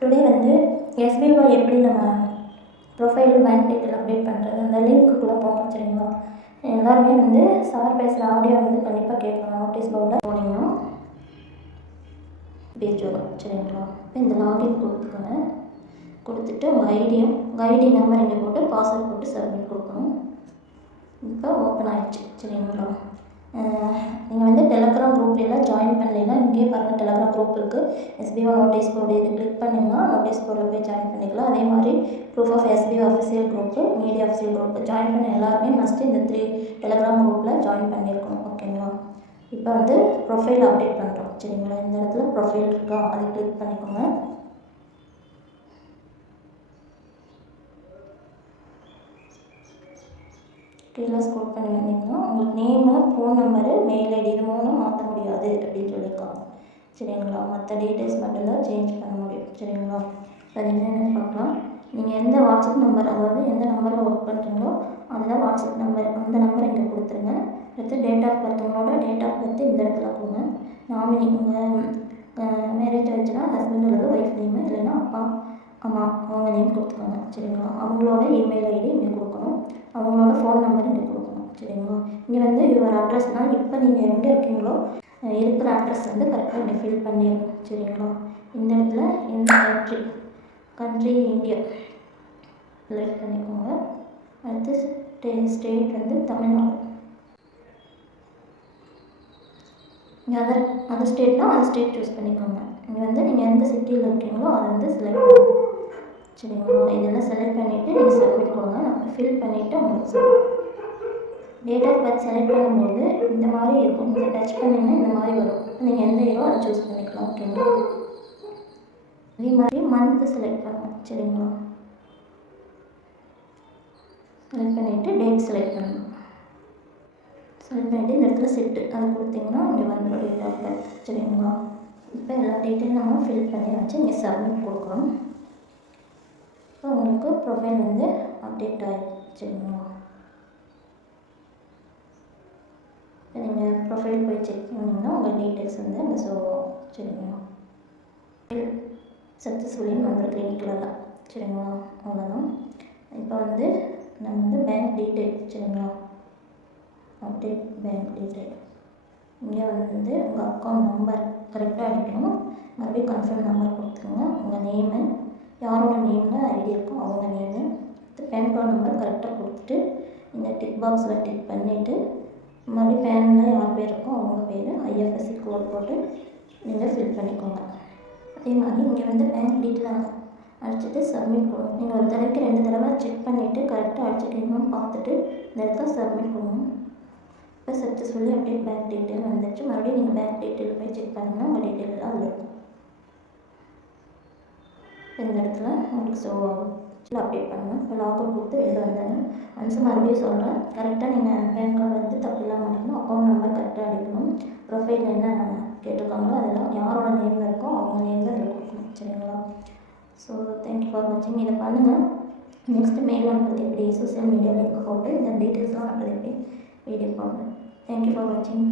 Today வந்து SBI எப்படி நம்ம ப்ரொஃபைல் பேங்க் டீட்டெயில் அப்டேட் பண்ணுறது அந்த லிங்க்குள்ளே போகணும் சரிங்களா? எல்லாருமே வந்து சார் பேசுகிற ஆடியோ வந்து கண்டிப்பாக கேட்கணும் நோட்டீஸ் போர்டில் போனீங்கன்னா பேஜ் வரும் சரிங்களா? இப்போ இந்த லாகின் கொடுத்துக்கோங்க. கொடுத்துட்டு உங்கள் ஐடியும் உங்கள் ஐடி நம்பர் இங்கே போட்டு பாஸ்வேர்ட் போட்டு சப்மிட் கொடுக்கணும். இப்போ ஓப்பன் ஆகிடுச்சு சரிங்களா? டெலகிராம் ஜாயின் பண்ணலைன்னா இங்கேயே பாருங்கள் டெலகிராம் குரூப் இருக்குது எஸ்பிஓ நோட்டீஸ் போர்டு இது கிளிக் பண்ணிங்கன்னா நோட்டீஸ் போர்டில் போய் ஜாயின் பண்ணிக்கலாம். அதே மாதிரி proof of SPO official group media official group join பண்ண எல்லாருமே மஸ்ட்டு இந்த த்ரீ டெலகிராம் குரூப்பில் ஜாயின் பண்ணியிருக்கணும் ஓகேங்களா இப்போ வந்து ப்ரொஃபைல் அப்டேட் பண்ணுறோம் சரிங்களா? இந்த இடத்துல ப்ரொஃபைல் இருக்கா? அதை கிளிக் பண்ணிக்கோங்க. கீழே ஸ்க்ரோல் பண்ணி வந்தீங்கன்னா உங்களுக்கு name phone number mail ID இது மூணும் மாற்ற முடியாது அப்படின்னு சொல்லியிருக்காங்க. சரிங்களா? மற்ற டீட்டெயில்ஸ் மட்டும்தான் சேஞ்ச் பண்ண முடியும். சரிங்களா? அது என்னென்னு பார்க்கலாம். நீங்கள் எந்த வாட்ஸ்அப் நம்பர் அதாவது எந்த நம்பரில் ஒர்க் பண்ணுறீங்களோ அந்த வாட்ஸ்அப் நம்பர் அந்த நம்பர் இங்கே கொடுத்துருங்க. அடுத்து டேட் ஆஃப் பர்த் உங்களோட டேட் ஆஃப் பர்த் இந்த இடத்துல போங்க. நாமினி உங்கள் மேரேஜ் ஆச்சுன்னா ஹஸ்பண்ட் அல்லது ஒய்ஃப் நேமு இல்லைன்னா அப்பா அம்மா அவங்க நேம் கொடுத்துக்கோங்க. சரிங்களா? அவங்களோட இமெயில் ஐடி இங்கே கொடுக்கணும். ஃபோன் நம்பர் இங்கே கொடுக்கணும் சரிங்களா? இங்கே வந்து யுவர் அட்ரஸ்னால் இப்போ நீங்கள் எங்கே இருக்கீங்களோ இருக்கிற அட்ரஸ் வந்து கரெக்டாக இங்கே ஃபில் பண்ணிடணும் சரிங்களா? இந்த இடத்துல இந்த கண்ட்ரி கண்ட்ரி இந்தியா செலக்ட் பண்ணிக்கோங்க. அடுத்து ஸ்டே ஸ்டேட் வந்து தமிழ்நாடு. இங்கே அதர் அதர் ஸ்டேட்னால் அந்த ஸ்டேட் சூஸ் பண்ணிக்கோங்க. இங்கே வந்து நீங்கள் எந்த சிட்டியில் இருக்கீங்களோ அதை வந்து செலக்ட் பண்ணுங்க சரிங்களா? இதெல்லாம் செலக்ட் பண்ணிவிட்டு நீங்கள் சப்மிட் ஃபில் பண்ணிவிட்டு உங்களுக்கு சொல்லுவேன் டேட் ஆஃப் பர்த் செலக்ட் பண்ணும்போது இந்த மாதிரி இருக்கும். நீங்கள் டச் பண்ணிங்கன்னா இந்த மாதிரி வரும். நீங்கள் எந்த இயரோ அதை சூஸ் பண்ணிக்கலாம் ஓகேங்களா அதே மாதிரி மந்த்து செலக்ட் பண்ணணும் சரிங்களா? செலக்ட் பண்ணிவிட்டு டேட் செலக்ட் பண்ணணும். செலக்ட் பண்ணிவிட்டு இந்த இடத்துல செட்டு அதை கொடுத்தீங்கன்னா இங்கே வந்துடும் டேட் ஆஃப் பர்த் சரிங்களா? இப்போ எல்லா டீட்டெயிலும் நம்ம ஃபில் பண்ணியாச்சு. இங்கே சப்மிட் கொடுக்குறோம் இப்போ உங்களுக்கு ப்ரொஃபைல் வந்து அப்டேட் ஆகிடுச்சு சரிங்களா? இப்போ நீங்கள் ப்ரொஃபைல் போய் செக் பண்ணிங்கன்னா உங்கள் டீட்டெயில்ஸ் வந்து அங்கே ஷோ சரிங்களா? சக்ஸஸ்ஃபுல்லின்னு வந்திருக்கு இன்னைக்குலாம் சரிங்களா? அவ்வளோதான் இப்போ வந்து நம்ம வந்து பேங்க் டீட்டெயில் சரிங்களா? அப்டேட் பேங்க் டீட்டெயில் இங்கே வந்து உங்கள் அக்கௌண்ட் நம்பர் கரெக்டாக அடிக்கணும் மறுபடியும் கன்ஃபார்ம் நம்பர் கொடுத்துருங்க. உங்கள் நேமு யாரோட நேமில் ஐடி இருக்கோ அவங்க நேமு பேன் கார்டு நம்பர் கரெக்டாக கொடுத்துட்டு இந்த டிக் பாக்ஸில் டிக் பண்ணிவிட்டு மறுபடியும் பேனில் யார் பேர் இருக்கோ அவங்க பேர் ஐஎஃப்எஸ்சி கோட் போட்டு நீங்கள் ஃபில் பண்ணிக்கோங்க. அதே மாதிரி இங்கே வந்து பேங்க் டீட்டெயில் அடிச்சுட்டு சப்மிட் கொடுங்க. நீங்கள் ஒரு தடவைக்கு ரெண்டு தடவை செக் பண்ணிவிட்டு கரெக்டாக அடிச்சுட்டீங்கன்னு பார்த்துட்டு இந்த இடத்துல சப்மிட் கொடுங்க. இப்போ சக்ஸஸ்ஃபுல்லி அப்படியே பேங்க் டீட்டெயில் வந்துச்சு மறுபடியும் நீங்கள் பேங்க் டீட்டெயில் போய் செக் பண்ணிங்கன்னா உங்கள் டீட்டெயிலெலாம் எல்லாம் இருக்கும் இந்த இடத்துல உங்களுக்கு ஷோ ஆகும். அப்டேட் பண்ணுங்கள் இப்போ லாகவுட் கொடுத்து வெளில வந்தாங்க ஒன்ஸ் மறுபடியும் சொல்கிறேன் கரெக்டாக நீங்கள் பேன் கார்டு வந்து தப்பு இல்லாமல் அடிக்கணும். அக்கௌண்ட் நம்பர் கரெக்டாக அடிக்கணும். ப்ரொஃபைல் என்ன கேட்டிருக்காங்களோ அதெல்லாம் யாரோட நேமில் இருக்கோ அவங்க நேமில் அதில் கொடுக்கணும். சரிங்களா? ஸோ தேங்க்யூ ஃபார் வாட்சிங் இதை பண்ணுங்கள் நெக்ஸ்ட் மெயில் அனுப்புறது எப்படி? சோஷியல் மீடியா லிங்க் போட்டு இந்த டீட்டெயில்ஸ்லாம் அனுப்புறது எப்படி? வீடியோ போடுறேன் தேங்க்யூ ஃபார் வாட்சிங்